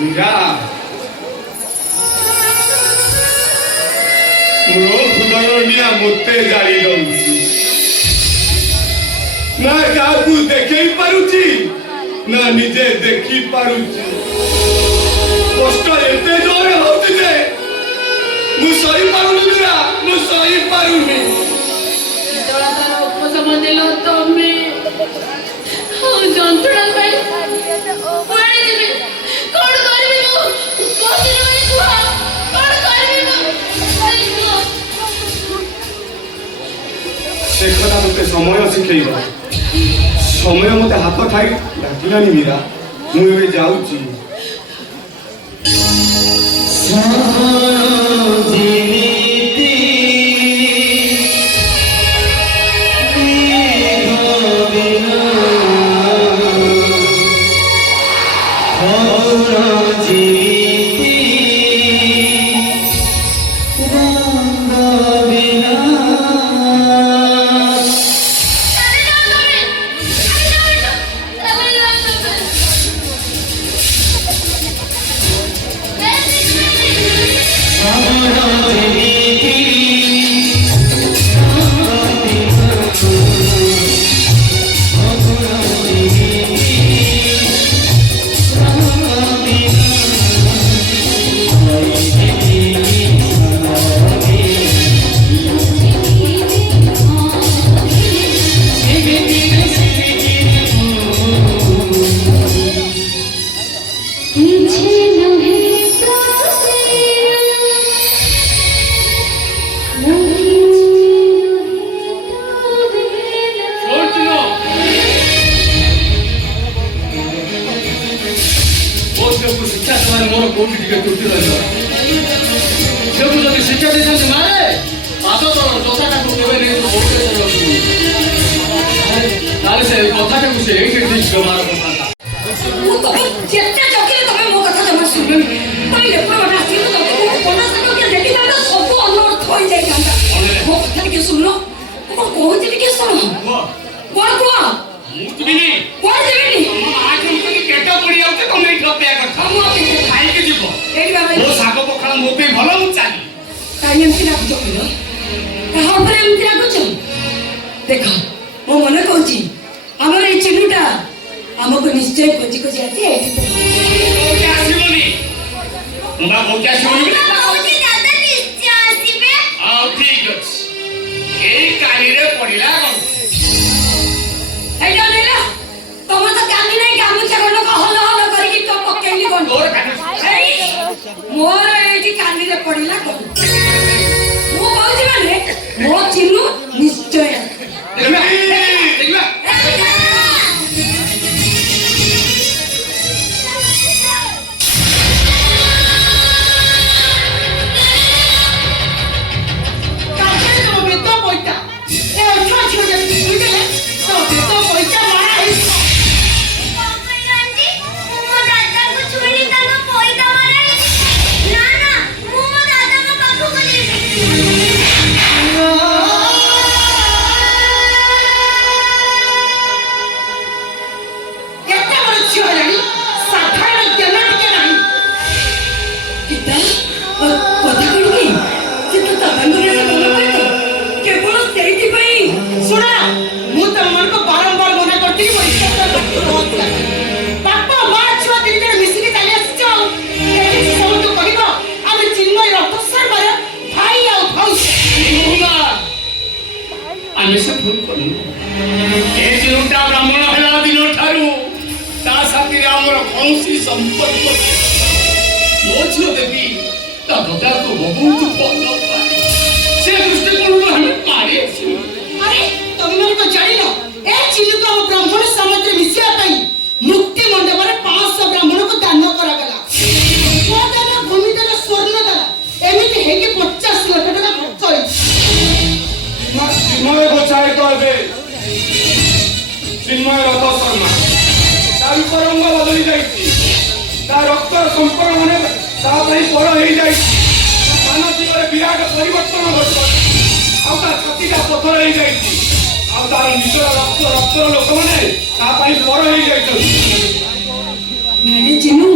मीरा मोर हृदय मते जारी दउची ना काकू देखै पारुची ना निजे देखि पारुची कष्ट एते जोरे होती जे मु सही पारुनी मीरा मु सही पारुनी तोरा तार उपसम देलो तमे हो जंतुड़ा भाई कोड़ी दिबे कोन करबी मु कोसी रे कुआ कोन करबी मु से कथा मते समय शिखेइबा समय मते हाथ ठाई डाकिलानी मीरा मु एबे जाउची देख मो मन कहूँ आमर ये चिन्नुटा आमको निश्चय खोजी खोजी आसी मोर ये कानी पड़ा कौन मो चिन्नु निश्चय ब्राह्मण है दिन ठारू कौन संपर्क मो झील देवी दादा को बहुत भल पाए से दृष्टिकोण हमें मारे अरे तुम को जान ए चिन्ह को हम ब्राह्मण समाज में मिसिया मुक्ति मंडप में 500 ब्राह्मण को दान करा गला दान भूमि दान स्वर्ण दान एमिति हे कि 50 लाख टका खर्च होई चिन्मय बचाए तो ए चिन्मय रथ शर्मा तार रंग बदली जाइए रक्त संपर्क मैंने बड़ हो मानसिक विराट परिवर्तन घट छातीटा पथर हो तार निजर रक्त रक्तर लोक मैंने बड़ हो चिन्नु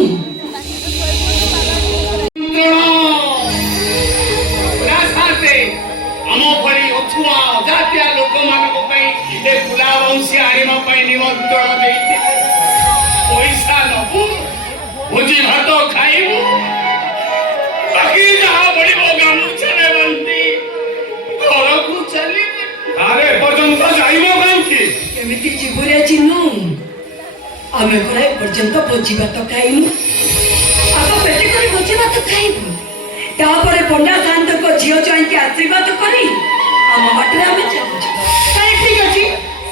ଆମେ ପରା ଏପର୍ଯ୍ୟନ୍ତ ଭୋଜି ଭାତ ଖାଇନୁ। ଆଗ ପେଟେ କରି ଭୋଜି ଭାତ ଖାଇବୁ, ତାପରେ ପଣ୍ଡା ସାନ୍ତଙ୍କ ଝିଅ ଜ୍ୱାଇଁକି ଆଶୀର୍ବାଦ କରି ଆମ ବାଟରେ ଆମେ ଚାଲୁଛୁ। ତାହେଲେ ଠିକ ଅଛି,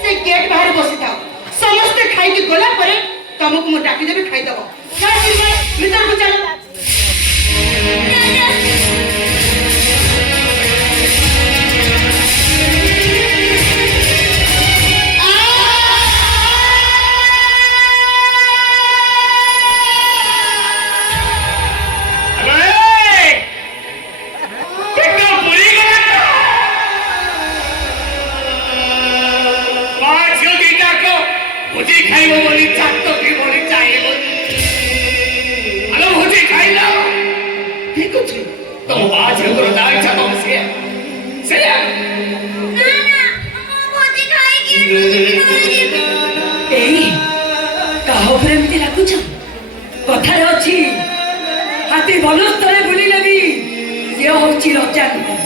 ସେ ଗେଟ୍ ବାହାରେ ବସିଥାଅ। ସମସ୍ତେ ଖାଇକି ଗଲା ପରେ ତମକୁ ମୁଁ ଡାକିଦେବି, ଖାଇଦବ। ଚାଲ ଶ୍ରୀମାନ, ଭିତରକୁ ଚାଲ। ভোজি খাইব বলি চাকরি বলি চাইব আলো ভোজি খাইল ঠিক আছে ତମ ମା ଝିଅଙ୍କର ଯାହା ଇଚ୍ଛା ତମେ ସେଇଆ ଏଇ କାହା ଉପରେ ଏମିତି ଲାଗୁଛ? କଥାରେ ଅଛି ହାତୀ ବନସ୍ତରେ ବୁଲିଲେ ବି ସିଏ ହଉଛି ରଜା ନୁହେଁ।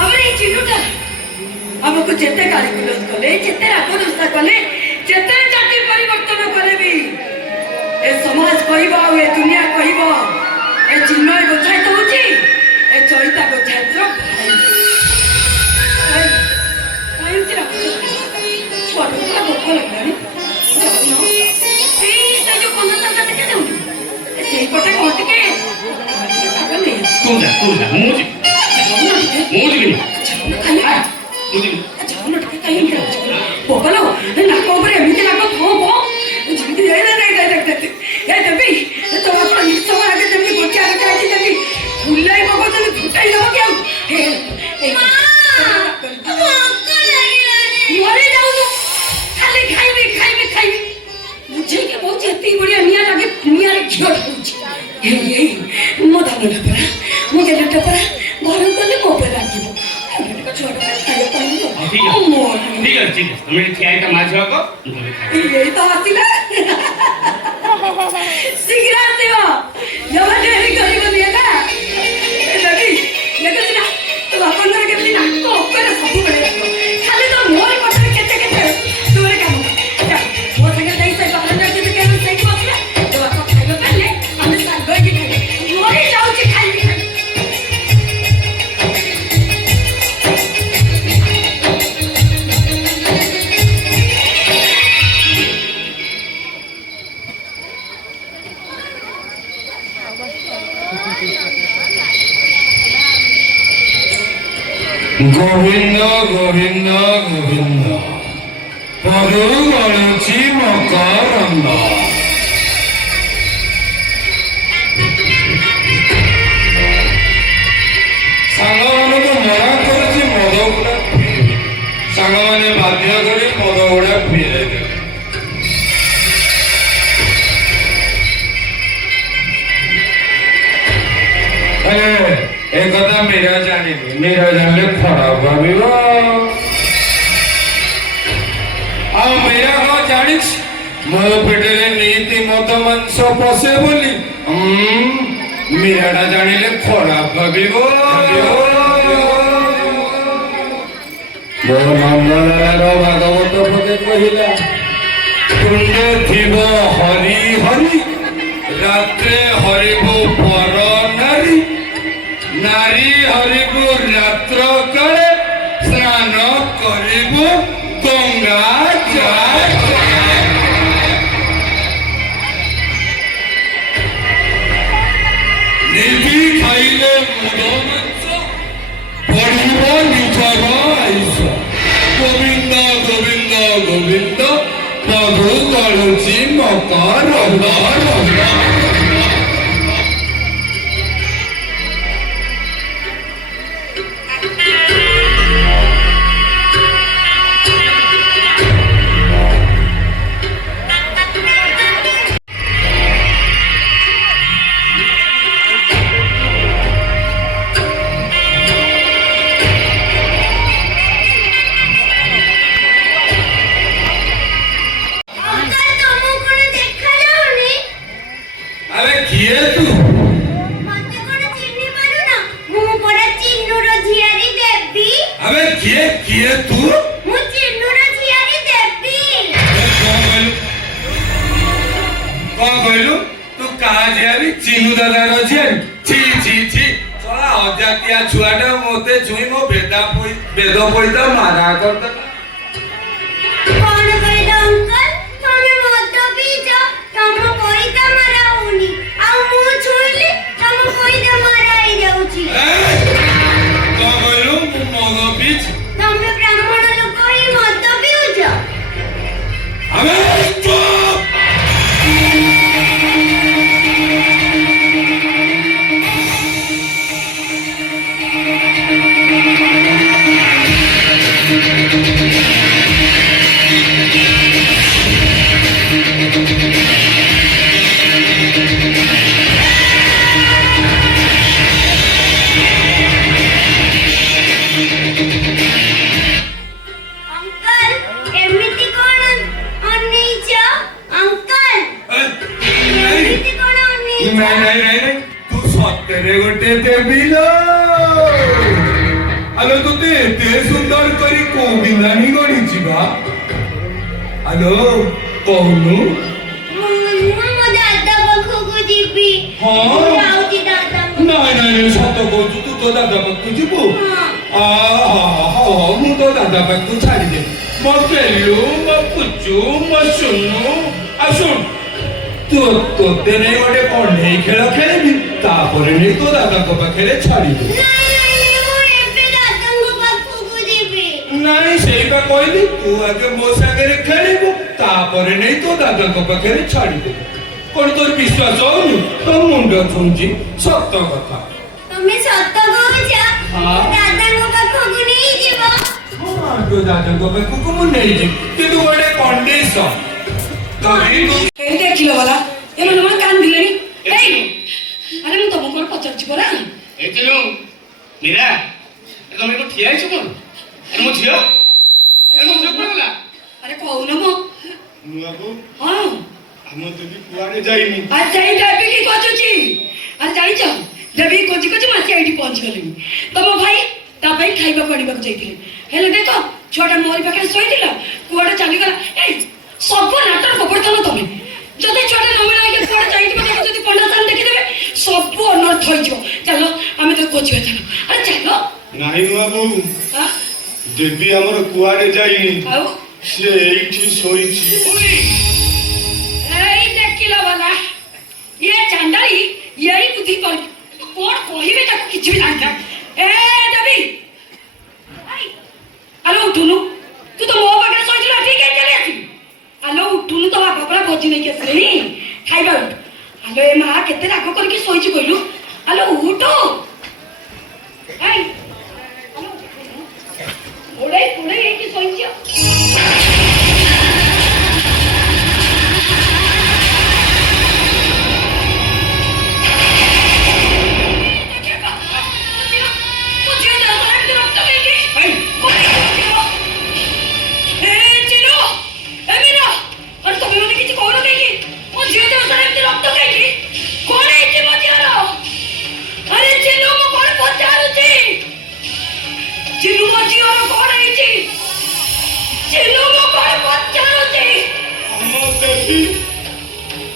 ଆମର ଏଇ ଚିହ୍ନଟା ଆମକୁ ଯେତେ ଗାଳି ଗୁଲଜ କଲେ, ଯେତେ ରାଗ ରୁଷା କଲେ, ଯେତେ ଜାତି ପରିବର୍ତ୍ତନ କଲେ ବି ଏ ସମାଜ କହିବ ଆଉ ଏ ଦୁନିଆ କହିବ ଏ ଚିନ୍ମୟ ଗୋଛାଇତ ହଉଛି ଏ ଚଇତା ଗୋଛାଇତର ଭାଇ। କାହିଁକି ରାଗୁଛ? ଛୁଆଟା ପୁରା ଭୋକ ଲାଗିଲାଣି। ଏଇ ସେ ଯୋଉ କନ୍ଦା ଟିକେ ଯାଉନି ସେଇପଟେ କଣ ଟିକେ ନେଇ ତୁ ଯା ମୁଁ ଯିବି ବୋକଲ ନାକ ଉପରେ ଏମିତି ନାକ ଥୋପ ଯେମିତି ଦେବି ତ ଆପଣ ନିଶ୍ଚୟ ଆଗେ ଯେମିତି ଗୋଟିଆ ଆଗେ ଆଜି ଯେମିତି ଫୁଲେଇ ପକଉଛନ୍ତି ଫୁଟାଇ ଦେବ କି ଆଉ ମରି ଯାଉନୁ ଖାଲି ଖାଇବି ଖାଇବି ଖାଇବି ବୁଝେଇକି କହୁଛି ଏତିକି ବଢିଆ ନିଆଁ ଲାଗେ ନିଆଁରେ ଘିଅ ଢାଳୁଛି। ଏଇ ମୋ ଧାନଟା ପରା ମୁଁ ଗେଲଟା ପରା ଘରକୁ ଗଲେ ମୋ ଉପରେ ରାଗିବ। ঠিক আছে তুমি ঠিক আছে মাছ হকো এই তো আসিলা শীঘ্র আসিব জমা ডেরি করিব নিয়ে না দেখি দেখছি না তো আপনার কেমনি নাক উপরে সবু বেড়ে রাখো খালি তো মোর পটে কেতে কেতে তোরে কাম ମୋ ସାଙ୍ଗେ ଯାଇ ସେ ବାହାରେ ଯଦି କେବେ ସେଇଠି ବସିଲା ତ ବାପା ଖାଇବ ପାଇଲେ ଆମେ ସାଙ୍ଗ ହେଇକି ଖାଇବୁ। ମରି ଯାଉଛି ଖାଇବି ଖାଇବି। গোবিন্দ গোবিন্দ গোবিন্দ পদু গড়ুছি মকরন্দ। ସାଙ୍ଗମାନଙ୍କୁ ମନା କରୁଛି ମଦ ଗୁଡା ପିଇବେ, ସାଙ୍ଗମାନେ ବାଧ୍ୟ କରି ମଦ ଗୁଡା ପିଇଦେବେ। ଏ କଥା ମୀରା ଜାଣିନି, ମୀରା ଜାଣିଲେ ଖରାପ ଭାବିବ। ଆଉ ମୀରା କଣ ଜାଣିଛି ମୋ ପେଟରେ ନୀତି ମଦ ମାଂସ ପଶେ ବୋଲି? ମୀରାଟା ଜାଣିଲେ ଖରାପ ଭାବିବ। ମୋ ନନ୍ଦଲାର ଭାଗବତ ପଦେ କହିଲା ତୁଣ୍ଡେ ଥିବ ହରି ହରି ରାତ୍ରେ ହରିବୁ ପର ନାରୀ ନାରୀ ହରିବୁ ରାତ୍ର କାଳେ ସ୍ନାନ କରିବୁ ଗଙ୍ଗା ଯାଏ। ନିଧି ଖାଇଲେ ମୁଦ ମାଂସ ବଢିବ ନିଜର ଆୟୁଷ। ଗୋବିନ୍ଦ ଗୋବିନ୍ଦ ଗୋବିନ୍ଦ ପ୍ରଭୁ ଗଳୁଛି ମକରନ୍ଦ। କହିଲୁ ତୁ କାହା ଝିଆରି ଚିନୁ ଦାଦାର ଝିଆରି ଛି ଛି ଛି ଶଳା ଅଜାତିଆ ଛୁଆଟା ମତେ ଛୁଇଁ ମୋ ବେଦ ପଇତା ମାରା କରିଦେଲା। କଣ କହିଲ ଅଙ୍କଲ? ତମେ ମଦ ପିଇଛ, ତମ ପଇତା ମାରା ହଉନି, ଆଉ ମୁଁ ଛୁଇଁଲି ତମ ପଇତା ମାରା ହେଇଯାଉଛି। କଣ କହିଲୁ ମୁଁ ମଦ ପିଇଛି? ତମେ ବ୍ରାହ୍ମଣ ଲୋକ ହିଁ ମଦ ପିଉଛ? ଆମେ ଚୁପ୍! ଅଙ୍କଲ ଏମିତି କଣ ଅନେଇଛ? ଅଙ୍କଲ ଏମିତି କଣ ଅନେଇଛ? ନାଇଁ ତୁ ସତରେ ଗୋଟେ ଦେବିଲ। ଆଲୋ ତୋତେ ଏତେ ସୁନ୍ଦର କରି କୋଉ ବିନ୍ଧାଣି ଗଢିଛି ବା? ଆଲୋ କହୁନୁ। ମୁଁ ମୋ ଦାଦା ପାଖକୁ ଯିବି। ହଁ? ମୁଁ ଯାଉଛି ଦାଦା ପାଖକୁ। ନାଇଁ ସତ କହୁଛୁ ତୁ ତୋ ଦାଦା ପାଖକୁ ଯିବୁ? ହଁ। ହଉ ମୁଁ ତୋ ଦାଦା ପାଖକୁ ଛାଡ଼ିଦେବି। ମୋ ପେଲୁ ମୋ ପୁଚୁ ମୋ ସୁନୁ ଆଉ ଶୁଣ ତୋତେ ନେଇ ଗୋଟେ କଣ୍ଢେଇ ଖେଳ ଖେଳିବି, ତାପରେ ନେଇ ତୋ ଦାଦାଙ୍କ ପାଖରେ ଛାଡ଼ିବି। ନାଇଁ, ମୁଁ ଏବେ ଦାଦାଙ୍କ ପାଖକୁ ଯିବି। ନାଇଁ ସେଇଟା କହିଲି ତୁ ଆଗେ ମୋ ସାଙ୍ଗରେ ଖେଳିବୁ, ତାପରେ ନେଇ ତୋ ଦାଦାଙ୍କ ପାଖରେ ଛାଡ଼ିଦେବୁ। କଣ ତୋର ବିଶ୍ୱାସ ହଉନି? ତୋ ମୁଣ୍ଡ ଛୁଁଛି ସତ କଥା। ତମେ ସତ କହୁଛ? ହଁ। ଦାଦାଙ୍କ ପାଖକୁ ନେଇଯିବ? ହଁ ତୋ ଦାଦାଙ୍କ ପାଖକୁ ମୁଁ ନେଇଯିବି, କିନ୍ତୁ ଗୋଟେ କଣ୍ଡିସନ। এই ଦେଖିଲ ବାଲା ଏମାନେ କଣ କାନ୍ଦିଲେଣି? ଏଇ ଆରେ ମୁଁ ତମକୁ କଣ ପଚାରୁଛି ପରା? ଏଥିଲୁ ମୀରା ତମେ ଏଠୁ ଠିଆ ହେଇଛ କଣ? ଆରେ ମୋ ଝିଅ ଆରେ ମୋ ଝିଅ କୁଆଡେ ଗଲା? ଆରେ କହୁନ ମ। ବାବୁ ହଁ ଆମ ଦେବୀ କୁଆଡେ ଯାଇନି। ଆରେ ସେଇ ଦେବୀ କି ଖୋଜୁଛି। ଆରେ ଜାଣିଛ ଦେବୀ ଖୋଜି ଖୋଜି ମାସେ ଏଇଠି ପହଞ୍ଚିଗଲେଣି। ତମ ଭାଇ ତା ପାଇଁ ଖାଇବାକୁ ଆଣିବାକୁ ଯାଇଥିଲେ, ହେଲେ ଦେଖ ଛୁଆଟା ମୋରି ପାଖରେ ଶୋଇଥିଲା, କୁଆଡେ ଚାଲିଗଲା। ଏଇ ସବୁ ନାଟକ ଖବରତନ ତମେ। ଯଦି ଛୁଆଟା ନମିଳା ହେଇକି କୁଆଡେ ଯାଇଥିବ, ତାକୁ ଯଦି ପଣ୍ଡା ସାନ ଦେଖିଦେବେ ସବୁ ଅନର୍ଥ ହେଇଯିବ। ଚାଲ ଆମେ ତାକୁ ଖୋଜିବା ଚାଲ। ଆରେ ଚାଲ। ନାଇଁ ବାବୁ ଆଁ? ଦେବୀ ଆମର କୁଆଡେ ଯାଇନି, ଆଉ ସେ ଏଇଠି ଶୋଇଛି। ଏଇ ଦେଖିଲ ବାଲା ଇଏ ଚାଣ୍ଡାଳି ଏଇ ବୁଦ୍ଧି କରି କଣ କହିବେ ତାକୁ କିଛି ବି ଜାଣିନା। ଏ ଦେବୀ ଆଲୋ ଉଠୁନୁ, ତୁ ତ ମୋ ପାଖରେ ଶୋଇଥିଲୁ, ଠିକ ହେଇ ଚାଲି ଆସିବୁ। ଆଲୋ ଉଠୁନୁ, ତ ବାପା ପରା ଭୋଜି ନେଇକି ଆସିଲେଣି, ଖାଇବା ଉଠ। ଆଲୋ ଏ ମା କେତେ ରାଗ କରିକି ଶୋଇଛି କହିଲୁ। ଆଲୋ ଉଠୁ। ଏଇ ଆଲୋ ଉଠୁନୁ। ଓଡେଇ ପୋଡେଇ ହେଇକି ଶୋଇଛି।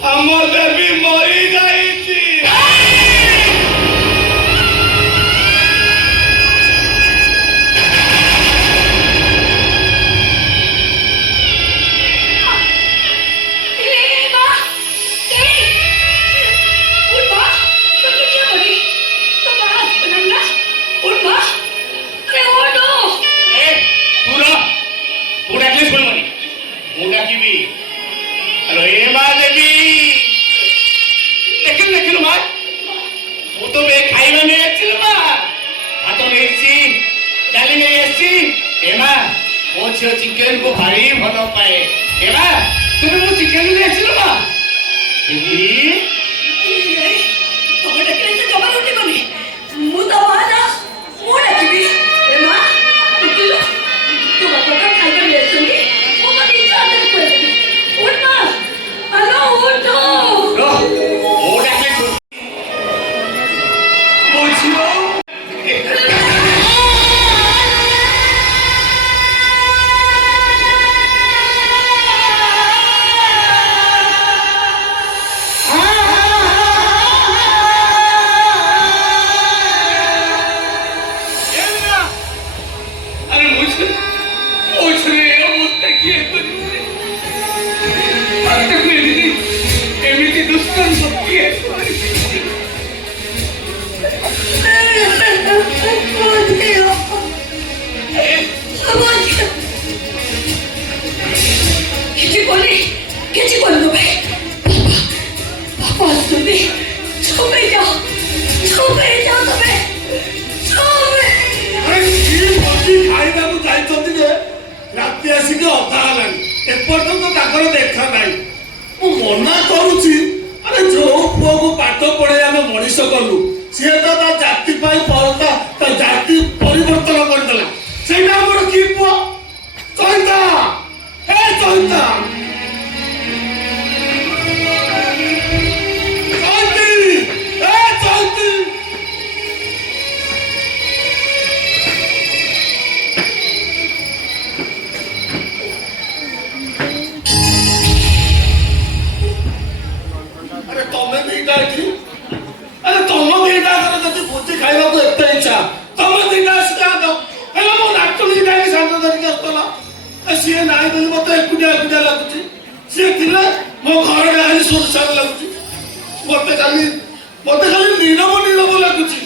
ଆମ ଦେବୀ ମରି ଯାଇଛି। चिकेन को भारी भल पाए तुम्हें वो चिकेन ले आसिल ना हाँ চুপ হয়ে যাও তবে আরে কি বলছি খাইବାକୁ ଯାଇଛନ୍ତି ଯେ ରାତି ଆସିକି ଅଧା ହେଲାଣି ଏପର୍ଯ୍ୟନ୍ତ ତାଙ୍କର ଦେଖା ନାହିଁ ମୁଁ ମନା କରୁଛି ଆରେ ଯୋଉ ପୁଅକୁ ପାଠ ପଢେଇ ଆମେ ମଣିଷ କଲୁ ସିଏ ତ ତା ଜାତି ପାଇଁ ତା ଜାତି ପରିବର୍ତ୍ତନ କରିଦେଲା ସେଇଟା ଆମର କି ପୁଅ ଚଇତା ଏ ଚଇତା ଖାଇବାକୁ ଏତେ ଇଚ୍ଛା ତମେ ଦିଟା ଆସିଥାନ୍ତ ହେଲେ ମୋ ନାତୁଣୀ ଯାଇକି ସାଙ୍ଗ ଧରିକି ଆସୁଥିଲା ସିଏ ନାହିଁ ବୋଲି ମତେ ଏକୁଟିଆ ଲାଗୁଛି ସିଏ ଥିଲେ ମୋ ଘରଟା ଆଜି ସୁରସାର ଲାଗୁଛି ମତେ ଖାଲି ନିରବ ଲାଗୁଛି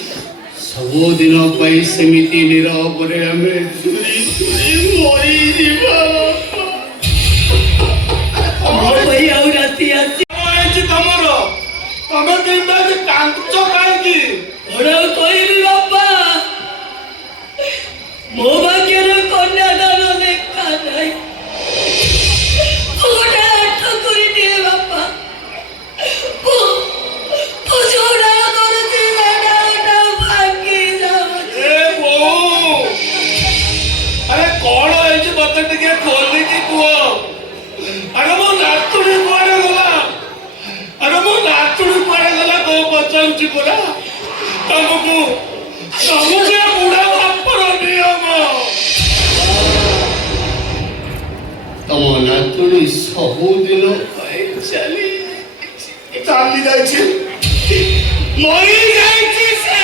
ସବୁଦିନ ପାଇଁ ସେମିତି ନିରବରେ ଆମେ ମରିଯିବା ଆଉ ରାତି ଆସି ତମର ତମେ କେମିତି ଆଜି କାନ୍ଦୁଛ କାହିଁକି କଣ କହିବି ବାପା ମୋ ଭାଗ୍ୟରେ କନ୍ୟାଦାନ ଦେଖା ନାହିଁ ଗୋଟେ ଆଠ କରିଦିଏ ବାପା ଯୋଉଟା କରୁଛି ସେଟା ଭାଙ୍ଗି ଯାଉଛି ଏ ବୋଉ ଆରେ କଣ ହେଇଛି ମତେ ଟିକେ ଖୋଲିକି କୁହ ଆରେ ମୋ ନାତୁଣୀ କୁଆଡେ ଗଲା କୋଉ ପଚାରୁଛି ପୁରା ତମକୁ ବୁଢା ବାପର ନିୟମ ତମ ନାତୁଣୀ ସବୁଦିନ ପାଇଁ ଚାଲି ଯାଇଛି ମରି ଯାଇଛି ସେ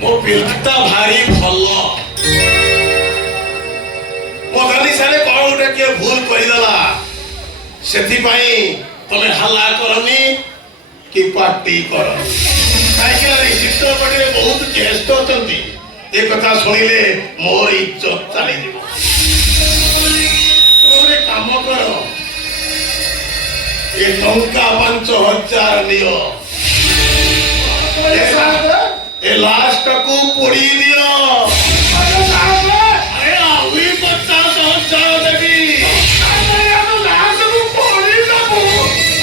ମୋ ପିଲାଟା ଭାରି ଭଲ। ମୋ ଗାଲି ସାରେ କଣ ଗୋଟେ କିଏ ଭୁଲ କରିଦେଲା, ସେଥିପାଇଁ ତମେ ହାଲ୍ଲା କରନି କି ପାର୍ଟି କର। କାହିଁକି ନା ଚିତ୍ରପଟିରେ ବହୁତ ଜ୍ୟେଷ୍ଠ ଅଛନ୍ତି, ଏ କଥା ଶୁଣିଲେ ମୋର ଇଜ୍ଜତ ଚାଲିଯିବ। ଗୋଟେ କାମ କର, ଏ ଟଙ୍କା 5,000 ନିଅ, ଏ ଲାଷ୍ଟକୁ ପୋଡ଼ି ଦିଅ। ଆରେ ଆହୁରି 50,000 ଦେବି।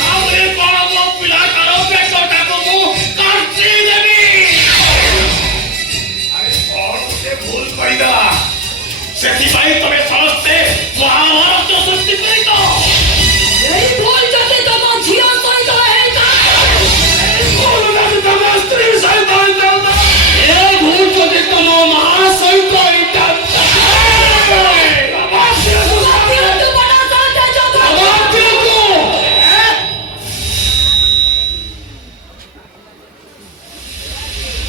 ଆହୁରି କଣ ମୋ ପିଲାଟାର ପେଟଟାକୁ ମୁଁ କାଟି ଦେବି। ଆରେ କଣ ସେ ଭୁଲ କରିଦେଲା, ସେଥିପାଇଁ ତମେ ସମସ୍ତେ ମହାଭାରତ ସୃଷ୍ଟି କରିଛ। এই ভুল যদি তোমার ঝিও সহিত হইতা, ତମ ସ୍ତ୍ରୀ ସହିତ ହେଇଥାନ୍ତା, ଏ ଭୁଲ ଯଦି ତମ ମା ସହିତ ହେଇଥାନ୍ତା। তুই বড় সাথে যত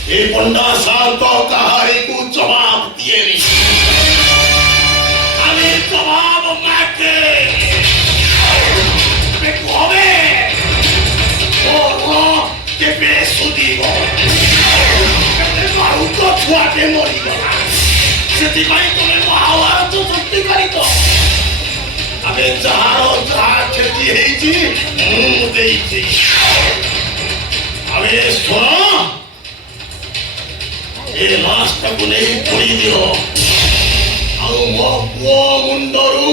ଏ ପଣ୍ଡା ସାନ୍ତ କାହାରିକୁ ଜବାବ ଦିଏନି, ଖାଲି ଜବାବ ମାଗେ। ଏବେ କହବେ ମୋର କେବେ ସୁଧିବ, କେବେ ମାରୁତ ଛୁଆଟେ ମରିଗଲା, ସେଥିପାଇଁ ତମେ ମହାଭାରତ ସୃଷ୍ଟି କରିଛ। ଆମେ ଯାହାର ଯାହା କ୍ଷତି ହେଇଛି ମୁଁ ଦେଇଛି। ଆମେ ଶୁଣ, ଏ ଲାଷ୍ଟକୁ ନେଇ ପୋଡ଼ି ଦିଅ, ଆଉ ମୋ ପୁଅ ମୁଣ୍ଡରୁ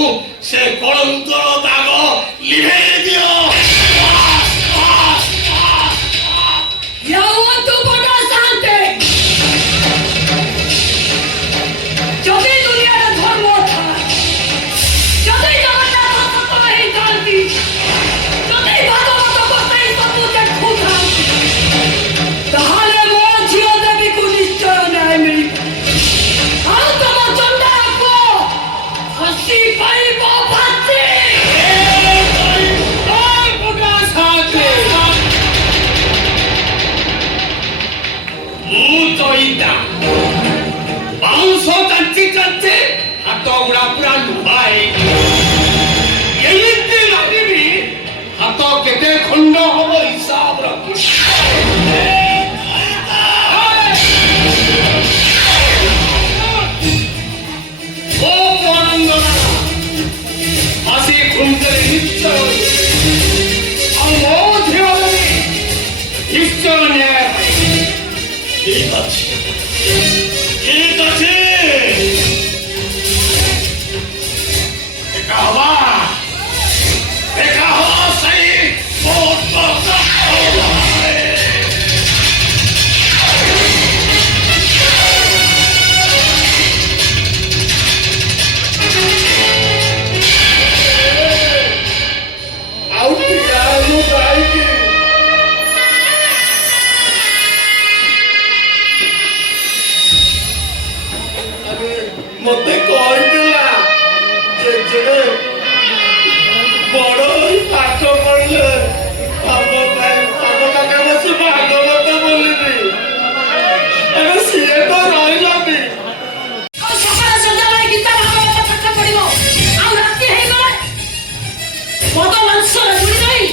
ସେ କଳଙ୍କର ଦାଗ ଲିଭେଇ ଦିଅ। ইয়াও তো বড় শান্তি যদি দুনিয়ার ধর্ম থাকে, যদি জগন্নাথ ভক্ত হই থাকি, যদি ভাগবত কথাই ସବୁ ଦେଖୁଥାନ୍ତି, তাহলে ମୋ ଝିଅ ଦେବୀକୁ ନିଶ୍ଚୟ ନ୍ୟାୟ ମିଳିବ। ଆଉ ତମ ଚଣ୍ଡାଳକୁ ହସି ପାଇବ ଭାତି। ମୁଁ ତ ଇଟା ବାଉଁଶ ଚାଞ୍ଚି ଚାଞ୍ଚି ହାତ ଗୁଡା ପୁରା ଲୁହା ହେଇଛି। ଏମିତି ଲାଗିବି ହାତ କେତେ ଖଣ୍ଡ ହବ ହିସାବ ରଖି। ଓ ପରଙ୍ଗନା ହସି ଖୁଣ୍ଟରେ ନିଶ୍ଚୟ, ଆଉ ମୋ ଝିଅ ନିଶ୍ଚୟ ନ୍ୟାୟ ପାଇବ। ঠিক আছে, ঠিক আছে, দেখা হবা, দেখা হবা সেই বহুত বড় ଆଉ ପିଲାଙ୍କୁ ପାଇକି ମତେ କହିଥିଲା ଯେ ବଡ ପାଠ ପଢିଲେ ଆମ ପାଖେ ବସି ଭାଗବତ ବୋଲିବି। ଏବେ ସିଏ ତ ରହିଲାନି। ଆଉ ସକାଳେ ସନ୍ଧ୍ୟାବେଳେ ଗୀତା ଭାଗବତ ପାଠ ପଢିବ, ଆଉ ରାତି ହେଇଗଲେ ମଦ ମାଂସରେ ବୁଡ଼ି ରହି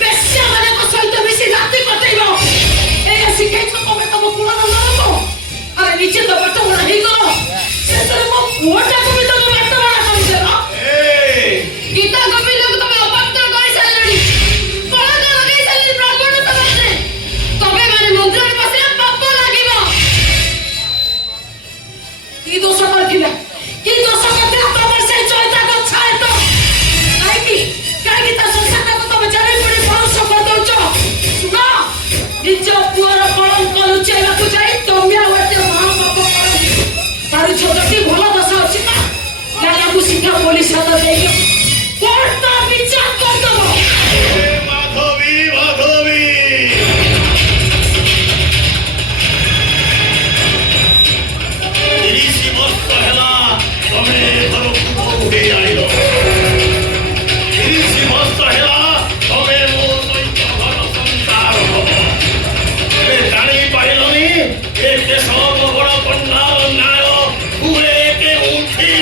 ବେଶ୍ୟାମାନଙ୍କ ସହିତ ମିଶି ରାତି କଟେଇବ। ଏଇଟା ଶିଖେଇଛ ତମେ ତମ କୁଳନନ୍ଦନକୁ। ଆରେ ନିଜେ ତ ବାଟବଣା ହେଇଗଲ, ଶେଷରେ ମୋ ପୁଅଟାକୁ ବି ତମେ ବାଟବଣା କରିଦେଲ। ଗୀତା ଗୋବିନ୍ଦକୁ ତମେ ଅପବିତ୍ର କରିସାରିଲଣି, କଳଙ୍କ ଲଗେଇ ସାରିଲଣି ବ୍ରାହ୍ମଣ ସମାଜରେ। ତମେ ମାନେ ମନ୍ଦିରରେ ବସିଲେ ପାପ ଲାଗିବ। কি দোষ করছিল, কি দোষ করছিল তোমার সেই চরিত্র ছাড় তো কাইকি কাইকি তা সংসারটাকে তুমি জানি পড়ে ধ্বংস করে দউছ। শুন, নিজ পুয়ার কলঙ্ক লুচাইବାକୁ যাই তুমি ଆଉ এতে মহাপাপ পারুছ। যদি ଭଲ ଦୋଷ ଅଛି ନା ଜାଗାକୁ ଶିକ୍ଷା ପୋଲିସ ହାତ ଦେଇକି କୋର୍ଟ বিচার କରିଦେବ। মাধবী, মাধবী, 30 ବର୍ଷ ହେଲା ତମେ ଘରକୁ ବୋହୂ ହେଇ ଆଇଲ। 30 ବର୍ଷ ହେଲା ତମେ ମୋ ସହିତ ଘର ସଂସାର ହବ। ଏବେ ଜାଣିପାରିଲନି ଏ ଦେଶ ବଡ଼ ପଣ୍ଡାର ନ୍ୟାୟ ହୁଏ କେଉଁଠି?